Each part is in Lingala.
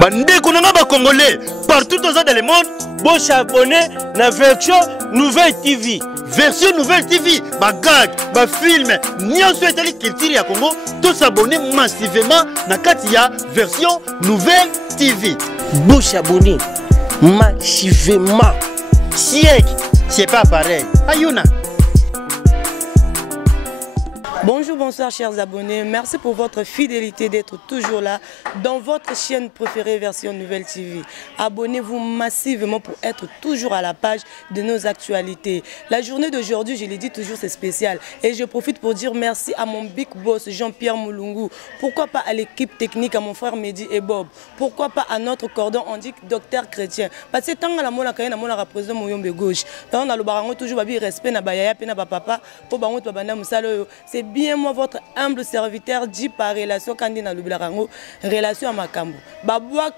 Bande konanga ba Congolais partout dans le monde. Bon s'abonner na version Nouvelle TV. Version Nouvelle TV, ba gag, ba film, nyonso etali culture ya Congo, tous s'abonner massivement na kati ya version Nouvelle TV. Bon s'abonner massivement. Siècle, c'est pas pareil. Ayuna. Bonjour, bonsoir chers abonnés. Merci pour votre fidélité d'être toujours là dans votre chaîne préférée version Nouvelle TV. Abonnez-vous massivement pour être toujours à la page de nos actualités. La journée d'aujourd'hui, je l'ai dit toujours, c'est spécial. Et je profite pour dire merci à mon big boss Jean-Pierre Moulungu. Pourquoi pas à l'équipe technique, à mon frère Mehdi et Bob. Pourquoi pas à notre cordon on dit Docteur Chrétien. Parce que tant que la mona kayena mona représentant Moyombe gauche. Tant on a le barango toujours babi respect na bayaya pe na papa pour bango to banda musalo. C'est bien moi votre humble serviteur dit par relation kandi na lubilarango relation à makambo babwa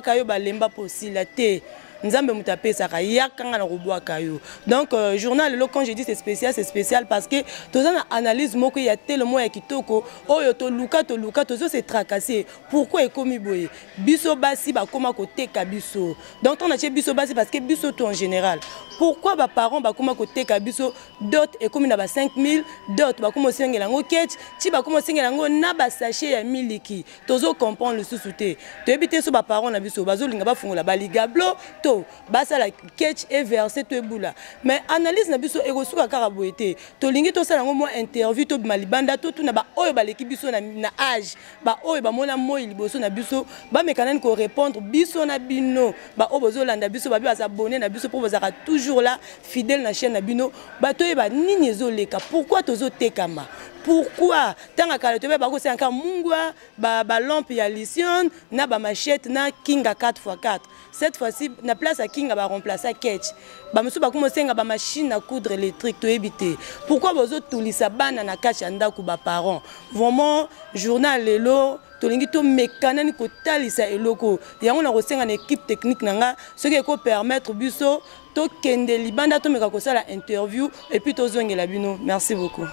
kayo balemba posila te nzambe mutape saka yakanga na robwa kayo. Donc journal lo quand je dis c'est spécial parce que toza na analyse moko ya tellement ya kitoko oyo to luka to zo se tracasser pourquoi ekomi boye biso basi ba koma côté kabiso. Donc on a chez biso basi parce que biso to en général pourquoi ba parents ba koma côté kabiso dot ekomi na ba 5000 dot ba koma sengela ngo ketch ti ba koma sengela ngo na ba sachet ya miliki tozo comprendre le sous-souté to ebité so ba parents na biso bazo linga ba fungola ba ligablo to basa la ketch et verset to eboula mais analyse na biso ekosuka kaka boete to lingi to sala ngo mo interview to malibanda to na ba oyo ba leki biso na âge ba oyo ba mona moi liboso na biso ba mekanani ko répondre biso na bino ba obozo landa biso ba bi abonner na biso pour bozaka toujours là fidèle na chaîne na bino ba to yeba nini ezoleka pourquoi tozo tekama. Pourquoi tant que tu veux c'est encore mungwa ba lampe ya lithium na ba machette na kinga 4x4 cette fois-ci na place à kinga ba remplacer ketch ba musu ba commencer ba machine à coudre électrique to éviter pourquoi bozo tulisa bana na kacha ndako ba parents vraiment journal lelo tolingi to mekanani ko talisa eloko yango na kosenga na équipe technique nanga ce qui ko permettre biso to kende libanda to meka ko sala interview et puis to zongela bino. Merci beaucoup.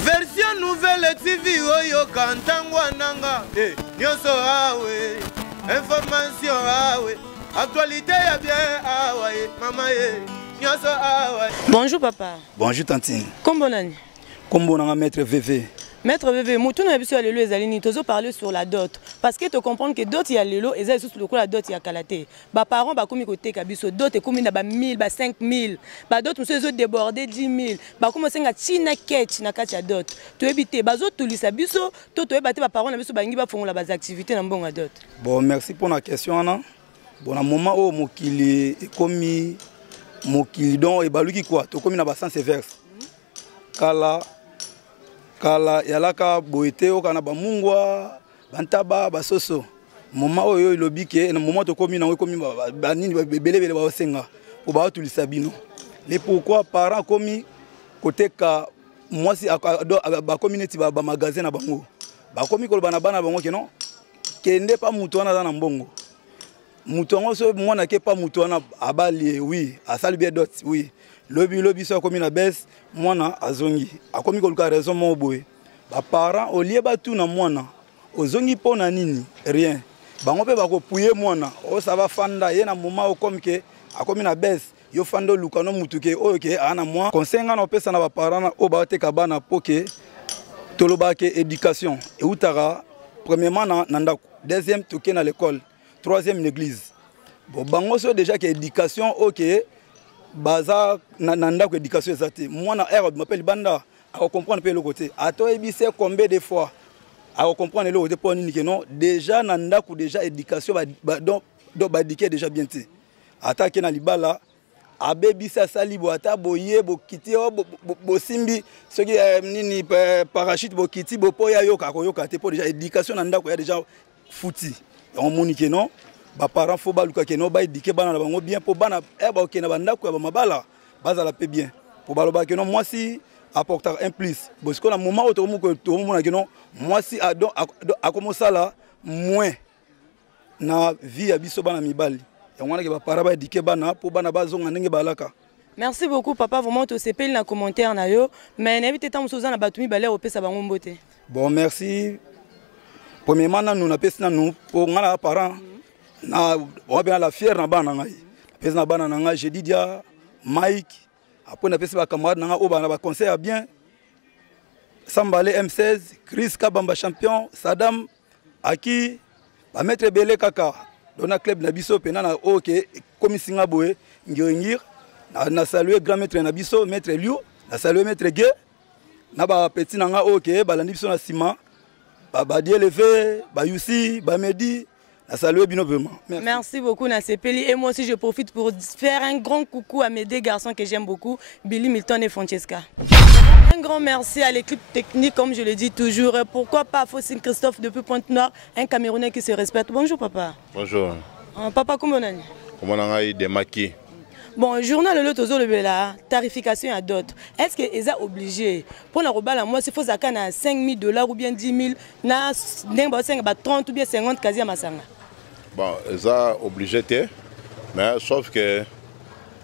Version Nouvelle TV oyo kantangwa nanga nyonso awe information awe actualité ya bien awe mama nyonso awe. Bonjour papa. Bonjour tantine. Kombo nani? Kombo nanga maître VV. Maître VV, mutu na biso ya lelo ezalini tozo parler sur la dot parce que tu comprends que dot ya lelo ezali sous le coup la dot ya kalate. Ba parents ba komi côté ka biso dot e komi na ba 1000 ba 5000. Ba dot muso ezo déborder 10000. Ba komo senga tina ketch na kati ya dot. To ebité bazo tulisa biso to ebate ba parents na biso ba ngi ba fongola ba activités na mbonga dot. Bon, merci pour la question Anna. Bon, à un moment où mokili ekomi mokili don e baluki quoi, to komi na ba sens verse. Kala yalaka boete okana ba mungwa bantaba basoso moma oyo lobi ke na moma to komi na komi ba nini belebele ba osenga o ba tulisa bino les pourquoi parents komi côté ka moi si ba community ba magasin na bango ba komi ko bana bana bango ke non kende pa mutu wana na mbongo mutu ngo so mwana ke pa mutu wana abali oui asali bien dot oui lobi so komi na bes mwana azongi akomi ko luka raison mo boye ba parents au lieu ba tout na mwana ozongi pona nini rien bango pe ba ko puye mwana o ça va fanda ye na moment comme que akomi na bes yo fando luka no mutuke oyo ke ana moi conseil ngana opesa na ba parents o ba te kabana poke toloba ke éducation et utara premièrement na ndako deuxième toke na l'école troisième l'église bon bango so déjà que éducation OK baza nanda ko éducation ezate mwana erreur m'appelle banda à comprendre pe le côté ato ebise combien de fois à comprendre le côté pour nini que non déjà nanda ko déjà éducation donc ba éduquer déjà bien té attaquer na libala abebisa sali bo ata boye bo kiti bo simbi ce qui nini parachute bo kiti bo poya yoka ko yoka te pour déjà éducation nanda ko ya déjà fouti on monique non ba parents faut baluka ke no ba éduquer bana na bango bien pour bana ba okena banda ko ba mabala baza la pe bien pour baloba ke non moi si apporter un plus parce que na moment où to mona ke non moi si a commencer là moins na vie ya biso bana mibali et on a ke ba parents ba éduquer bana pour bana bazonga ndenge balaka. Merci beaucoup papa vraiment to sepel na commentaire na yo mais na biteta musoza na batumi balé opesa bango mbote. Bon merci. Premièrement nous na pesa nous pour ngala parents on va la fière na bana ngai. Pesa na bana nanga j'ai dit dia Mike après na pesa ba camarade nanga o bana ba conseil bien. Sambale M16, Chris Kabamba champion, Saddam Aki ba maître Belé kaka. Dona club na biso pena na OK comme singa boé ngir na saluer grand maître na biso maître Liu, na saluer maître Gué. Na ba petit nanga OK balandi biso na ciment. Ba Dielevé, ba Yusi, ba Medi. Salut Bino vraiment. Merci beaucoup Nasepeli. Et moi aussi je profite pour faire un grand coucou à mes deux garçons que j'aime beaucoup, Billy, Milton et Francesca. Un grand merci à l'équipe technique comme je le dis toujours. Pourquoi pas Faucine Christophe depuis Pointe-Noire, un Camerounais qui se respecte. Bonjour papa. Bonjour. Papa comment on est? Comment on a des maquis? Bon, journal le tozo le bela, tarification à dot. Est-ce que ils sont obligés pour la robala moi s'il faut ça à $5,000 ou bien 10 000 na 30 ou bien 50 quasi à masanga. Bon, ils sont obligés, mais sauf que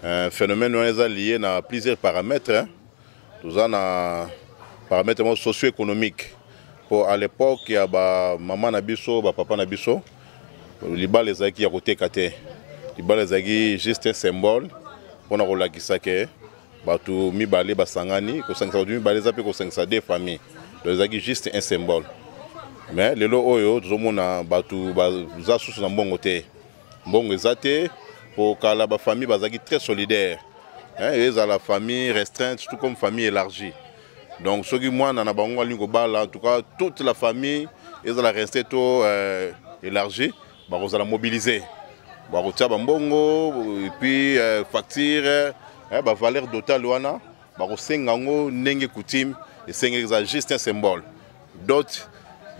un phénomène est lié à plusieurs paramètres. Nous avons des paramètres socio-économiques. À l'époque, il y a maman nabiso, papa nabiso, les balles les qui à côté kate, les balles les juste un symbole pour nous relaxer ça que batu mi balé basangani, ko 500 mi balé zape ko 500 des familles, les juste un symbole. Mais les lots oyo tozomona batu baza sous na mbongo te mbongo ezate pour que la famille bazaki très solidaire et la famille restreinte tout comme famille élargie donc ceux qui moi na bango lingo bala en tout cas toute la famille ils la rester tout élargie ba ko la mobiliser ba ko tia mbongo et puis facture ba valeur totale wana ba ko sengango ndenge coutume et senga juste un symbole d'autres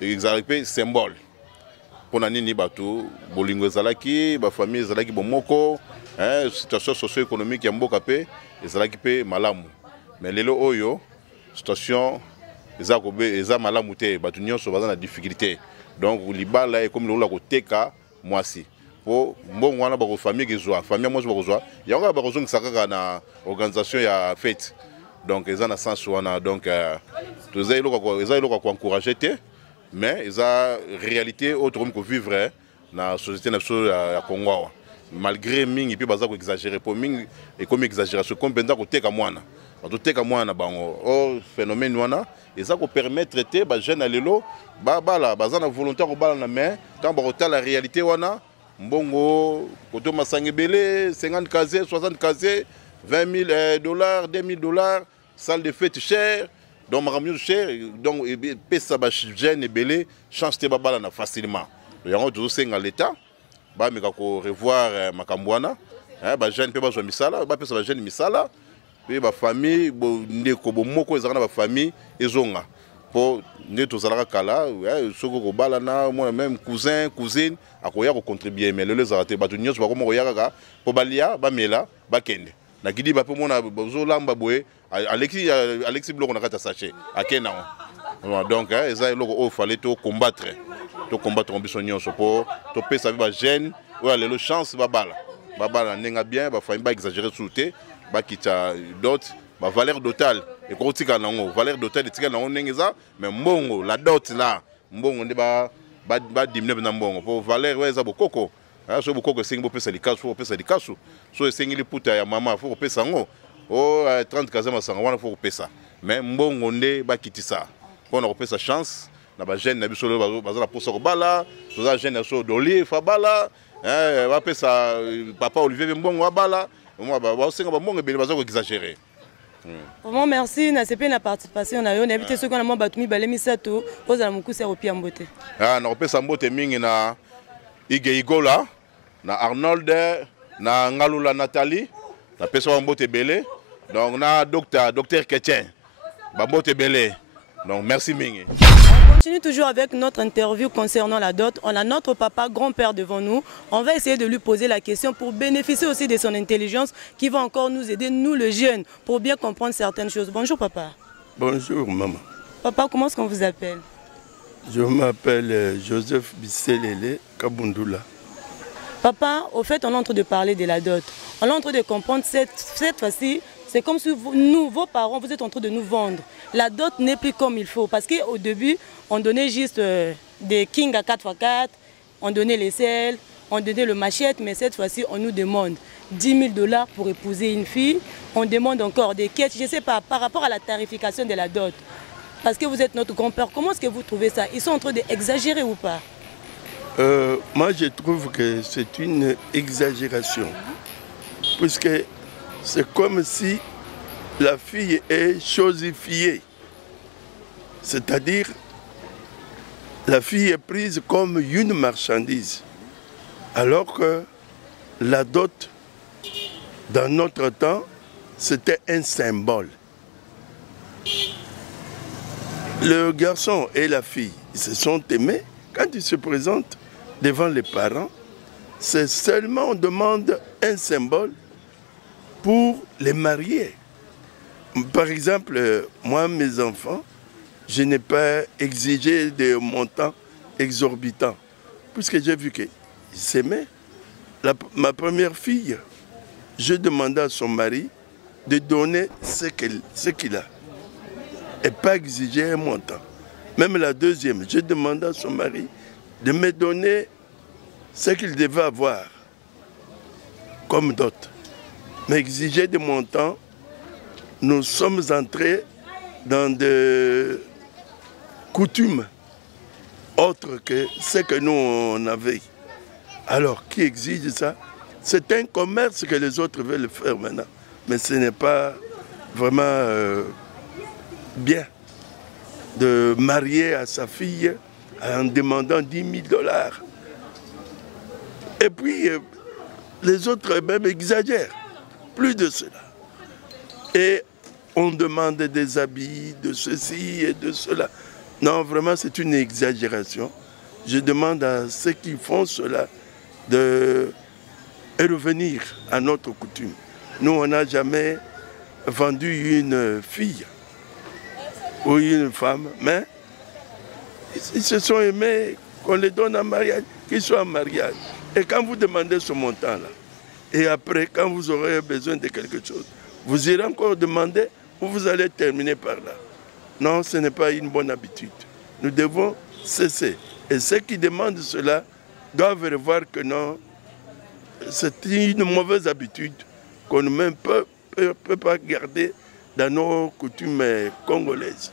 exalté symbole pour nani batu bolingo zalaki ba famille zalaki bomoko situation socio-économique ya mboka pe ezalaki pe malamu mais lelo oyo situation eza malamu te batu nyonso baza na difficulté donc libala e comme lola ko teka mwasi po mbongo wana ba ko famille gezwa famille mwasi ba ko zwa yango ba ko zongisa kaka na organisation ya fête donc eza na sens wana donc eza iloko ko encourager te mais ils ont réalité autre que vivre dans la société nationale Congo malgré mingi puis baza ko exagérer pour mingi et comme exagération comme benda ko teka mwana bango oh phénomène wana ils ont ko permettre traiter ba jeune alelo bala baza na volontaire ko bala na mais tant ba ko la réalité wana mbongo ko to masangi belé 50 kazé 60 kazé $20,000 $2,000 salle de fête chère. Donc, je cher, donc, pesa ba jeune et belé, chance te babala na facilement. Yango toujours senga l'état, ba meka ko revoir makambwana, ba jeune pe ba zo misala, ba pesa ba jeune misala, pe ba famille bo ndeko bo moko ezana ba famille ezonga. Po ndeto zalaka kala, soko ko bala na moi même cousin, cousine, akoya ko contribuer mais le zarate ba to nyonso ba ko mo yaka po balia ba mela ba kende. Na gidi ba pe mona bozo lamba boye Alexis Bloko na kata sachet akena donc eza eloko fallait to combattre ambition nyonso po to pesa ba jeune ou lelo chance babala nenga bien ba famille ba exagérer souté ba kita dot ba valeur totale et ko tika nango valeur totale tika nango nengeza mais mbongo la dot là mbongo ndi ba dimne na mbongo po valeur weza bokoko so bokoko singi bo pesa likasu so singi liputa ya mama fo pesa ngo oh 30 kazama sanga wana faut pesa mais mbongo nde bakitisa pona ko pesa chance na ba jeune na biso bazala posa ko bala toza jeune so doli fa bala ba pesa papa Olivier mbongo bala moi ba senga ba mbongo bele bazako exagérer. Vraiment merci na CP na participation na yo na invité ceux qu'on a mo batumi balemi sato ozala mukusa opia mbote na ko pesa mbote mingi na Ige Igola na Arnold na Ngalula Nathalie na pesa mbote belé donc na docteur Ketchen mbote belé donc merci mingi. On continue toujours avec notre interview concernant la dot. On a notre papa grand-père devant nous. On va essayer de lui poser la question pour bénéficier aussi de son intelligence qui va encore nous aider, nous les jeunes, pour bien comprendre certaines choses. Bonjour papa. Bonjour maman. Papa, comment est-ce qu'on vous appelle? Je m'appelle Joseph Bisselele Kabundula. Papa, au fait, on est en train de parler de la dot. On est en train de comprendre cette fois-ci, c'est comme si nous, vos parents, vous êtes en train de nous vendre. La dot n'est plus comme il faut. Parce qu'au début, on donnait juste des kings à 4x4, on donnait les selles, on donnait le machette, mais cette fois-ci, on nous demande 10 000 $ pour épouser une fille. On demande encore des quêtes, je ne sais pas, par rapport à la tarification de la dot. Parce que vous êtes notre grand-père, comment est-ce que vous trouvez ça? Ils sont en train d'exagérer ou pas? Moi, je trouve que c'est une exagération. Puisque c'est comme si la fille est chosifiée. C'est-à-dire, la fille est prise comme une marchandise. Alors que la dot, dans notre temps, c'était un symbole. Le garçon et la fille, ils se sont aimés. Quand ils se présentent devant les parents, c'est seulement on demande un symbole pour les marier. Par exemple, moi, mes enfants, je n'ai pas exigé des montants exorbitants, puisque j'ai vu qu'ils s'aimaient. Ma première fille, je demandais à son mari de donner ce qu'il a et pas exiger un montant. Même la deuxième, je demandais à son mari de me donner ce qu'il devait avoir comme dot. Mais exiger des montants, nous sommes entrés dans des coutumes autres que ce que nous on avait. Alors, qui exige ça? C'est un commerce que les autres veulent faire maintenant. Mais ce n'est pas vraiment bien de marier à sa fille en demandant 10 000 $. Et puis, les autres même exagèrent. Plus de cela. Et on demande des habits, de ceci et de cela. Non, vraiment, c'est une exagération. Je demande à ceux qui font cela de revenir à notre coutume. Nous, on n'a jamais vendu une fille ou une femme, mais ils se sont aimés, qu'on les donne en mariage, qu'ils soient en mariage. Et quand vous demandez ce montant-là, et après, quand vous aurez besoin de quelque chose, vous irez encore demander ou vous allez terminer par là. Non, ce n'est pas une bonne habitude. Nous devons cesser. Et ceux qui demandent cela doivent revoir que non, c'est une mauvaise habitude qu'on ne même peut pas garder dans nos coutumes congolaises.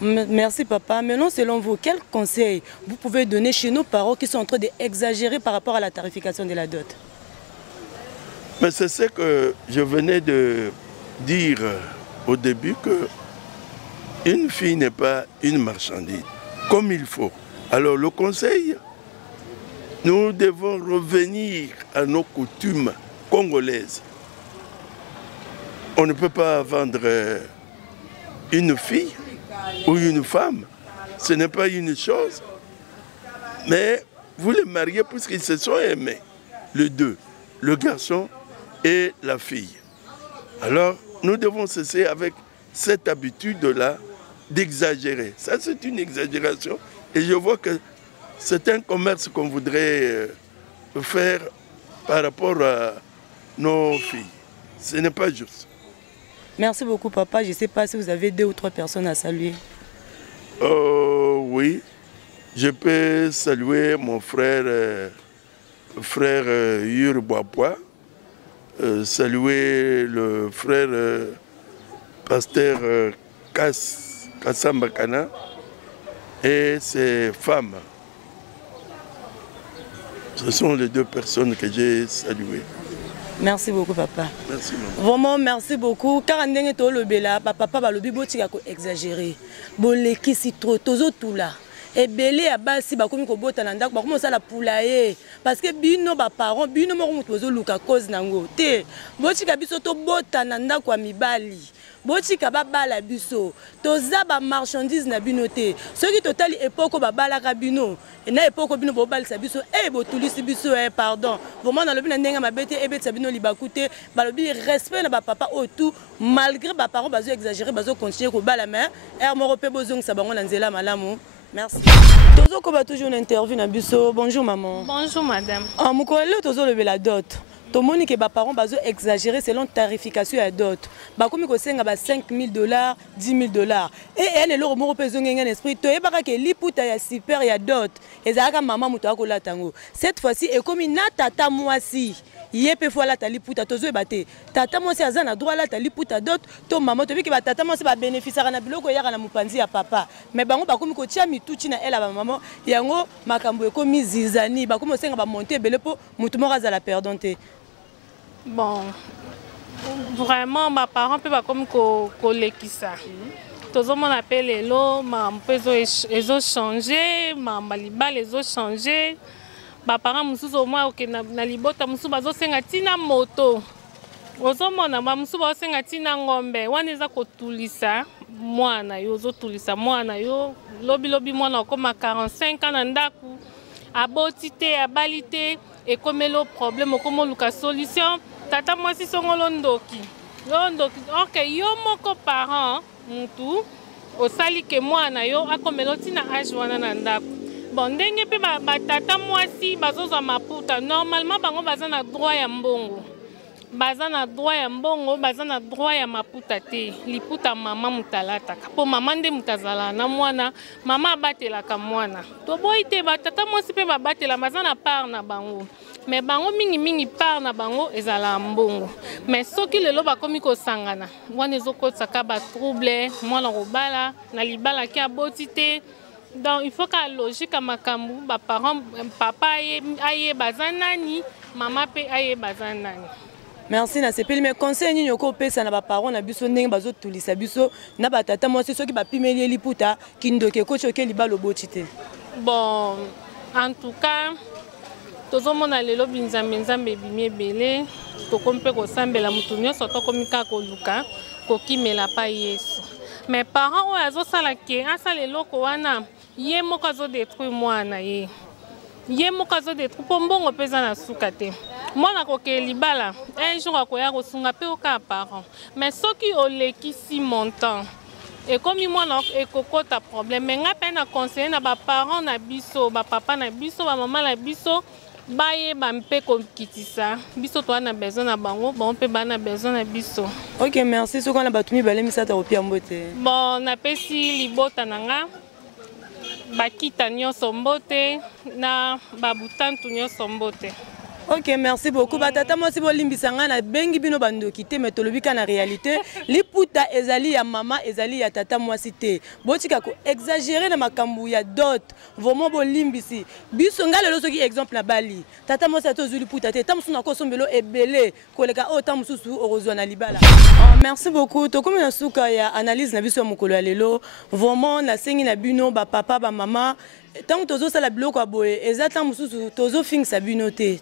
Merci papa. Maintenant, selon vous, quel conseil vous pouvez donner chez nos parents qui sont en train d'exagérer par rapport à la tarification de la dot? Mais c'est ce que je venais de dire au début, que une fille n'est pas une marchandise, comme il faut. Alors le conseil, nous devons revenir à nos coutumes congolaises. On ne peut pas vendre une fille ou une femme. Ce n'est pas une chose. Mais vous les mariez puisqu'ils se sont aimés, les deux, le garçon et la fille. Alors, nous devons cesser avec cette habitude-là d'exagérer. Ça, c'est une exagération. Et je vois que c'est un commerce qu'on voudrait faire par rapport à nos filles. Ce n'est pas juste. Merci beaucoup, papa. Je ne sais pas si vous avez 2 ou 3 personnes à saluer. Oui. Je peux saluer mon frère Yur Boapois, saluer le frère pasteur Kassamba Kana et ses femmes. Ce sont les 2 personnes que j'ai saluées. Merci beaucoup, papa. Merci, maman. Vraiment, merci beaucoup. Car ndenge to lobela, papa ba lobi botika ko exagérer. Bolekisi trop tozo tout là. Et belé à basi ba komi ko bota na ndako ba komo sala poulailler parce que bino ba parents bino mo ko tozo luka cause nango te. Botika biso to bota na ndako mibali. Botika ba bala biso. Toza ba marchandise na bino te. Ce qui totali époque ba bala ka bino. Et na époque bino bo bala biso botulisi biso pardon. Vraiment na lobi na ndenga mabete ebetsa bino libakute ba lobi respect na ba papa autour malgré ba parents bazo exagérer bazo continuer ko bala mais moko pe bozong sa bango na nzela malamu. Merci. Tozo ko ba toujours une interview na biso. Bonjour maman. Bonjour madame. Mukole tozo lever la dot. tomoni que ba parents bazo exagérer selon tarification ya dot ba komi ko senga ba $5 000 $10 000 et elle le moko pezo ngenga esprit to yebaka ke liputa ya super ya dot ezalaka mama muto akola tango cette fois-ci e komi na tata mwasi yepe fois ta liputa tozo ebate tata mwasi azana droit la ta liputa dot to mama to biki ba tata mwasi ba bénéficiera na biloko yaka na mupanzi ya papa mais bango ba komi ko tia mituchi na elle ba mama yango makambo e komi zizani ba komi senga ba monter belepo mutu moko azala perdante. Bon, vraiment, mes parents peuvent comme collecter ça. Tout le monde appelle les lots, ils ont changé, ils ont changé. Mes parents m'ont dit au moins que na libota m'ont dit senga tina moto. Ozomona m'ont senga tina ngombe. Waneza kotulisa mwana yo zotulisa mwana yo lobi mwana koma 45 ans na ndaku abotite abalite et comme le problème comme luka solution tata moi si songo londoki ok yo moko parent mutu osali ke mwana yo akomelo tina age wana na ndako bon ndenge pe ba tata moi si bazozwa maputa normalement bango bazana droit ya mbongo bazana droit ya mbongo bazana droit ya maputa te liputa mama mutalata po mama nde mutazala na mwana mama abatelaka mwana to boite ba tata moi si pe babatela bazana part na bango mais bango mingi part na bango ezala mbongo mais soki lelo bakomi kosangana wana ezokotaka ba trouble mwana kobala na libala ki aboti te donc il faut ka logique makambu ba parents papa aye bazanani mama pe aye bazanani. Merci na sepeli mais conseil ni nyoko pesa na ba parents na biso ndenge bazo tulisa biso na ba tata mwasi soki ba pimeli liputa kindoke ko choke libalo boti te. Bon en tout cas tozomona lelo binzambe nzambe bimie belé to kompe ko sambela mutu nyonso to komika ko luka ko kimela pa Yesu mais parents o azo sala ke asala eloko wana ye moko azo détruire mwana ye moko azo détruire po mbongo pesa na suka te mwana ko ke libala un jour akoya ko sunga pe oka parent mais soki olekisi montant et comme mwana ekokota problème mais nga pe na conseiller na ba parents na biso ba papa na biso ba mama na biso baye bampe kokitisa biso to na besoin na bango bon pe bana besoin na biso. OK merci soko na batumi balemisa ta opia mbote. Bon na pesi libota nanga bakita nyonso mbote na babutantu nyonso mbote. OK merci beaucoup batata moi si bolimbisanga na bengi bino bandoki te metolobika na réalité liputa ezali ya mama ezali ya tata moi cité botika ko exagérer na makambu ya dot vraiment bolimbisi biso ngale lo soki exemple na bali tata moi sato zuli puta te tamusu na ko sombelo ebele koleka o tamusu orozwa na libala. Merci beaucoup to comme na suka ya analyse na biso mokolo ya lelo vraiment na sengi na bino ba papa ba mama tant tozo sala biloko aboye ezata mususu tozo fingsa bino te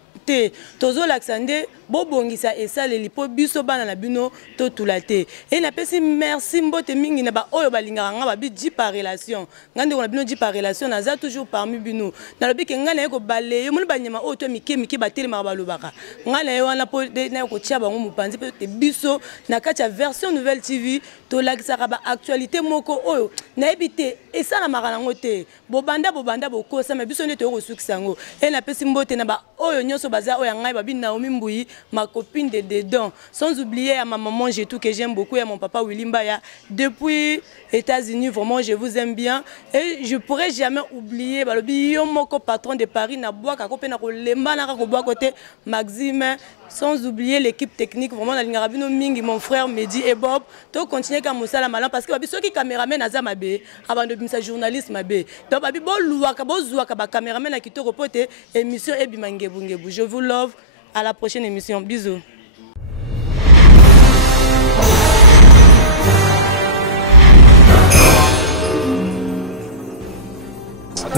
tozo laksande bobongisa esaleli po biso bana na bino to tulate et na pesi merci mbote mingi na ba oyo balingaka nga babi di par relation ngande ko na bino di par relation na za toujours parmi bino na lobi ke ngana yeko bale mo banyama oyo to miki batelema balobaka ngana yo wana po na ko tia bango mupanzi pe te biso na kati ya version nouvelle TV to lakisaka ba actualité moko oyo na ebite esala makana ngote bobanda bokosa mais biso nete ko sukisango et na pesi mbote na ba oyo nyoso baza oyo ngai babi Naomi Mbouyi ma copine de dedans sans oublier à ma maman j'ai tout que j'aime beaucoup et à mon papa Willy Mbaya depuis États-Unis vraiment je vous aime bien et je pourrais jamais oublier balobi yo moko patron de Paris na boaka ko pena ko lemba na ko boaka côté Maxime sans oublier l'équipe technique vraiment na lingarabino mingi mon frère Mehdi et Bob to continuer comme ça la malin parce que babi soki caméraman aza mabe abando bimisa journaliste mabe donc babi bo luaka bo zuaka ba caméraman na kitoko pote émission ebimangebungebu. Je vous love, à la prochaine émission, bisous.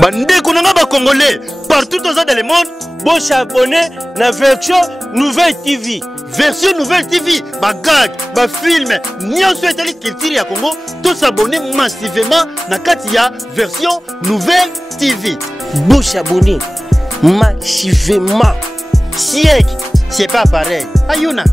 Bandeko nanga ba Congolais partout dans le monde, bon s'abonner na version nouvelle TV. Version nouvelle TV, ba gag, ba film, nyonso etali culture ya Congo, tous s'abonner massivement na kati ya version nouvelle TV. Bon s'abonner massivement. Siècle, c'est pas pareil. Ayuna.